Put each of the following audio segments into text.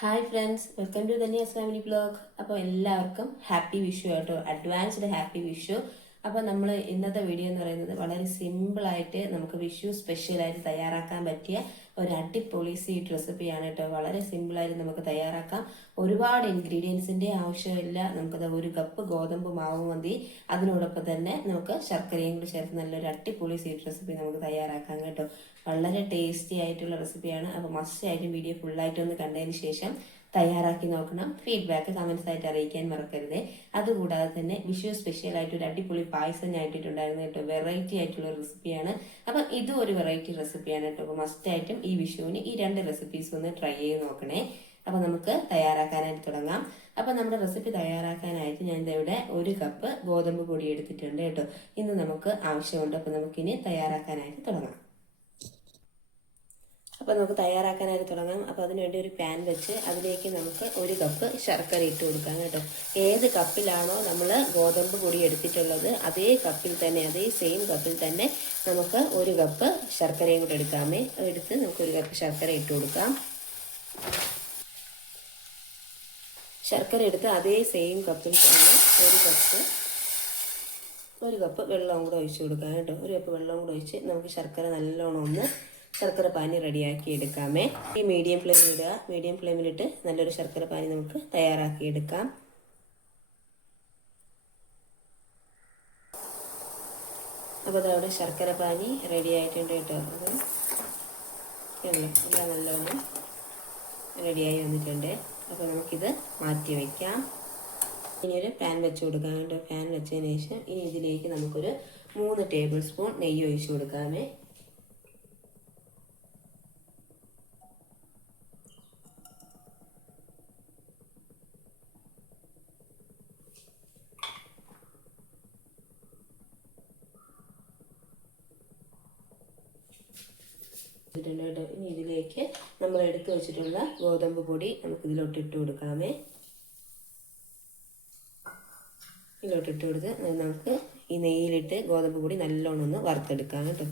Hi friends, welcome to Dhanya's family blog. അപ്പോൾ എല്ലാവർക്കും happy Vishu കേട്ടോ, അഡ്വാൻസ്ഡ് ഹാപ്പി വിഷു. അപ്പോൾ നമ്മൾ ഇന്നത്തെ വീഡിയോ എന്ന് പറയുന്നത് വളരെ സിമ്പിളായിട്ട് നമുക്ക് വിഷു സ്പെഷ്യലായിട്ട് തയ്യാറാക്കാൻ പറ്റിയ ഒരു അടിപൊളി സ്വീറ്റ് റെസിപ്പിയാണ് കേട്ടോ. വളരെ സിമ്പിളായിട്ട് നമുക്ക് തയ്യാറാക്കാം. ഒരുപാട് ഇൻഗ്രീഡിയൻസിൻ്റെ ആവശ്യമില്ല. നമുക്കത് ഒരു കപ്പ് ഗോതമ്പ് മാവ് മതി. അതിനോടൊപ്പം തന്നെ നമുക്ക് ശർക്കരയും കൂടി ചേർത്ത് നല്ലൊരു അടിപൊളി സ്വീറ്റ് റെസിപ്പി നമുക്ക് തയ്യാറാക്കാം കേട്ടോ. വളരെ ടേസ്റ്റി ആയിട്ടുള്ള റെസിപ്പിയാണ്. അപ്പോൾ മസ്റ്റ് ആയിട്ടും വീഡിയോ ഫുള്ളായിട്ട് ഒന്ന് കണ്ടതിന് ശേഷം തയ്യാറാക്കി നോക്കണം. ഫീഡ്ബാക്ക് കമൻസ് ആയിട്ട് അറിയിക്കാൻ മറക്കരുത്. അതുകൂടാതെ തന്നെ വിഷു സ്പെഷ്യൽ ആയിട്ട് ഒരു അടിപൊളി പായസം ഞാൻ ഇട്ടിട്ടുണ്ടായിരുന്നു കേട്ടോ. വെറൈറ്റി ആയിട്ടുള്ള റെസിപ്പിയാണ്. അപ്പം ഇതും ഒരു വെറൈറ്റി റെസിപ്പിയാണ് കേട്ടോ. അപ്പോൾ മസ്റ്റ് ആയിട്ടും ഈ വിഷുവിന് ഈ രണ്ട് റെസിപ്പീസ് ഒന്ന് ട്രൈ ചെയ്ത് നോക്കണേ. അപ്പോൾ നമുക്ക് തയ്യാറാക്കാനായിട്ട് തുടങ്ങാം. അപ്പോൾ നമ്മുടെ റെസിപ്പി തയ്യാറാക്കാനായിട്ട് ഞാൻ ഇവിടെ ഒരു കപ്പ് ഗോതമ്പ് പൊടി എടുത്തിട്ടുണ്ട് കേട്ടോ. ഇന്ന് നമുക്ക് ആവശ്യമുണ്ട്. അപ്പോൾ നമുക്കിനി തയ്യാറാക്കാനായിട്ട് തുടങ്ങാം. അപ്പോൾ നമുക്ക് തയ്യാറാക്കാനായിട്ട് തുടങ്ങാം. അപ്പോൾ അതിനുവേണ്ടി ഒരു പാൻ വെച്ച് അതിലേക്ക് നമുക്ക് ഒരു കപ്പ് ശർക്കര ഇട്ട് കൊടുക്കാം കേട്ടോ. ഏത് കപ്പിലാണോ നമ്മൾ ഗോതമ്പ് പൊടി എടുത്തിട്ടുള്ളത് അതേ കപ്പിൽ തന്നെ, അതേ സെയിം കപ്പിൽ തന്നെ നമുക്ക് ഒരു കപ്പ് ശർക്കരയും കൂടെ എടുക്കാമേ. എടുത്ത് നമുക്ക് ഒരു കപ്പ് ശർക്കര ഇട്ട് കൊടുക്കാം. ശർക്കര എടുത്ത് അതേ സെയിം കപ്പിൽ തന്നെ ഒരു കപ്പ് വെള്ളവും കൂടെ ഒഴിച്ച് കൊടുക്കാം കേട്ടോ. ഒരു കപ്പ് വെള്ളവും കൂടെ ഒഴിച്ച് നമുക്ക് ശർക്കര നല്ലോണം ഒന്ന് ശർക്കര പാനി റെഡിയാക്കി എടുക്കാമേ. ഈ മീഡിയം ഫ്ലെയിമിൽ ഇടുക. മീഡിയം ഫ്ലെയിമിലിട്ട് നല്ലൊരു ശർക്കര പാനി നമുക്ക് തയ്യാറാക്കി എടുക്കാം. അപ്പോൾ അതവിടെ ശർക്കര പാനി റെഡി ആയിട്ടുണ്ട് കേട്ടോ. അത് എല്ലാം നല്ലോണം റെഡിയായി വന്നിട്ടുണ്ട്. അപ്പോൾ നമുക്കിത് മാറ്റി വയ്ക്കാം. ഇനി ഒരു പാൻ വെച്ച് കൊടുക്കാം കേട്ടോ. പാൻ വെച്ചതിന് ശേഷം ഇനി ഇതിലേക്ക് നമുക്കൊരു 3 ടേബിൾ സ്പൂൺ നെയ്യ് ഒഴിച്ച് കൊടുക്കാമേ. ഇനി ഇതിലേക്ക് നമ്മൾ എടുത്തു വെച്ചിട്ടുള്ള ഗോതമ്പ് പൊടി നമുക്ക് ഇതിലോട്ട് ഇട്ട് കൊടുക്കാമേ. ഇതിലോട്ട് ഇട്ട് കൊടുത്ത് നമുക്ക് ഈ നെയ്യിലിട്ട് ഗോതമ്പ് പൊടി നല്ലോണം ഒന്ന് വറുത്തെടുക്കാം കേട്ടോ.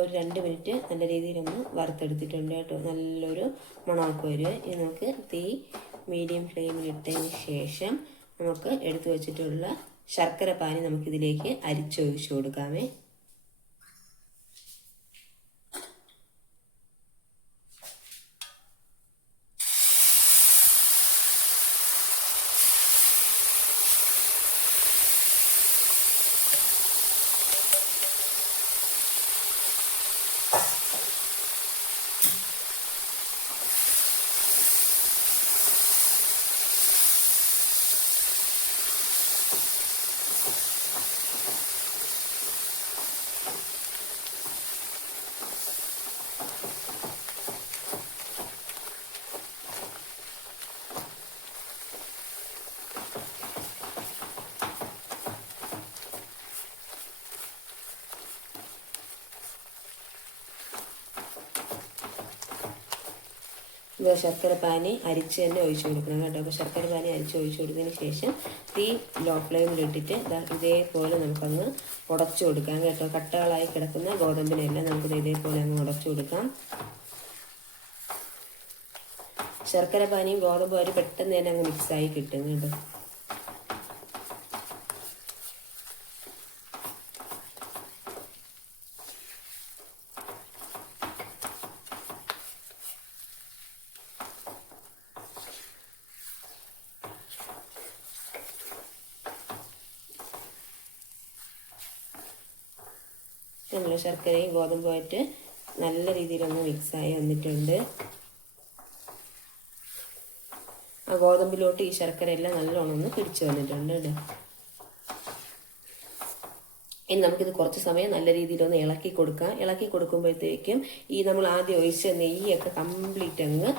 ഒരു 2 മിനിറ്റ് നല്ല രീതിയിലൊന്ന് വറുത്തെടുത്തിട്ടുണ്ട് കേട്ടോ. നല്ലൊരു മണമൊക്കെ വരും. ഇനി നമുക്ക് തീ മീഡിയം ഫ്ലെയിമിലിട്ടതിന് ശേഷം നമുക്ക് എടുത്തു വെച്ചിട്ടുള്ള ശർക്കര പാനി നമുക്കിതിലേക്ക് അരിച്ചൊഴിച്ച് കൊടുക്കാമേ. ഇത് ശർക്കര പാനി അരിച്ച് തന്നെ ഒഴിച്ചു കൊടുക്കണം കേട്ടോ. അപ്പോൾ ശർക്കര പാനി അരിച്ച് ഒഴിച്ചു കൊടുത്തതിന് ശേഷം തീ ലോ ഫ്ലെയിമിലിട്ടിട്ട് ഇതേപോലെ നമുക്കങ്ങ് ഉടച്ചു കൊടുക്കാം കേട്ടോ. കട്ടകളായി കിടക്കുന്ന ഗോതമ്പിനെല്ലാം നമുക്കിത് ഇതേപോലെ അങ്ങ് ഉടച്ചു കൊടുക്കാം. ശർക്കര പാനിയും ഗോതമ്പും അവർ പെട്ടെന്ന് തന്നെ അങ്ങ് മിക്സായി കിട്ടും കേട്ടോ. നമ്മൾ ശർക്കരയും ഗോതമ്പുമായിട്ട് നല്ല രീതിയിലൊന്ന് മിക്സായി വന്നിട്ടുണ്ട്. ആ ഗോതമ്പിലോട്ട് ഈ ശർക്കര എല്ലാം നല്ലോണം ഒന്ന് പിടിച്ചു വന്നിട്ടുണ്ട് കേട്ടോ. ഇനി നമുക്കിത് കുറച്ച് സമയം നല്ല രീതിയിലൊന്ന് ഇളക്കി കൊടുക്കാം. ഇളക്കി കൊടുക്കുമ്പോഴത്തേക്കും ഈ നമ്മൾ ആദ്യം ഒഴിച്ച നെയ്യൊക്കെ കംപ്ലീറ്റ് അങ്ങ്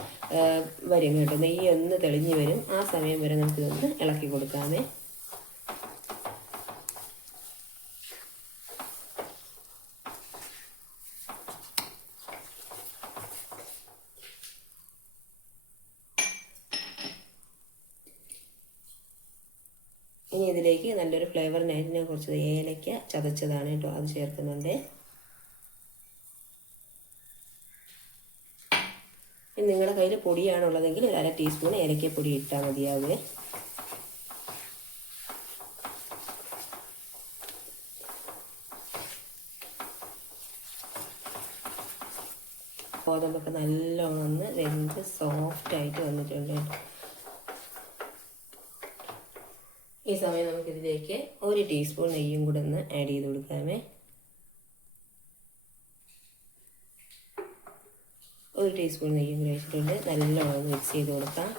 വരും കേട്ടോ. നെയ്യ് ഒന്ന് തെളിഞ്ഞ് വരും. ആ സമയം വരെ നമുക്കിതൊന്ന് ഇളക്കി കൊടുക്കാമേ. ഇനി ഇതിലേക്ക് നല്ലൊരു ഫ്ലേവറിനായിട്ട് ഞാൻ കുറച്ച് ഏലക്ക ചതച്ചതാണ് കേട്ടോ, അത് ചേർക്കുന്നുണ്ട്. ഇനി നിങ്ങളുടെ കയ്യിൽ പൊടിയാണുള്ളതെങ്കിൽ ഒരു 1/2 ടീസ്പൂൺ ഏലക്കപ്പൊടി ഇട്ടാൽ മതിയാവേ. ഗോതമ്പൊക്കെ നല്ലോണം ഒന്ന് വെന്ത് സോഫ്റ്റായിട്ട് വന്നിട്ടുണ്ട്. ഈ സമയം നമുക്കിതിലേക്ക് 1 ടീസ്പൂൺ നെയ്യും കൂടെ ഒന്ന് ആഡ് ചെയ്ത് കൊടുക്കാമേ. 1 ടീസ്പൂൺ നെയ്യും കൂടെ വെച്ചിട്ടുണ്ട്. നല്ലോണം മിക്സ് ചെയ്ത് കൊടുക്കാം.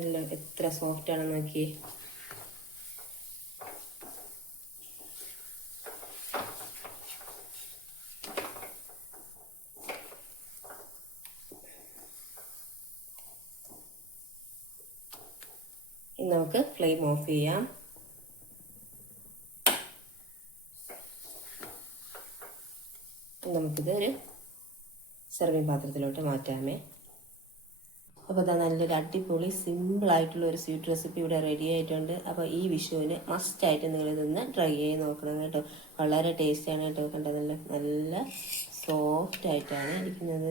എല്ലാം എത്ര സോഫ്റ്റ് ആണെന്ന് നോക്കി. ഇനി നമുക്ക് ഫ്ലെയിം ഓഫ് ചെയ്യാം. നമുക്കിത് ഒരു സെർവിങ് പാത്രത്തിലോട്ട് മാറ്റാമേ. അപ്പോൾ അതാ നല്ലൊരു അടിപൊളി സിമ്പിളായിട്ടുള്ള ഒരു സ്വീറ്റ് റെസിപ്പി ഇവിടെ റെഡി ആയിട്ടുണ്ട്. അപ്പോൾ ഈ വിഷുവിന് മസ്റ്റായിട്ട് നിങ്ങളിതൊന്ന് ട്രൈ ചെയ്ത് നോക്കണം കേട്ടോ. വളരെ ടേസ്റ്റിയാണ് കേട്ടോ. കണ്ടതല്ല, നല്ല സോഫ്റ്റ് ആയിട്ടാണ് ഇരിക്കുന്നത്.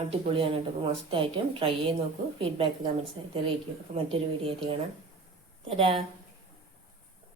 അടിപൊളിയാണ് കേട്ടോ. അപ്പോൾ മസ്റ്റായിട്ടും ട്രൈ ചെയ്ത് നോക്കൂ. ഫീഡ്ബാക്ക് കമൻസ് ആയിട്ട് അറിയിക്കും. അപ്പോൾ മറ്റൊരു വീഡിയോ ആയിട്ട് കാണാം. Ta-da!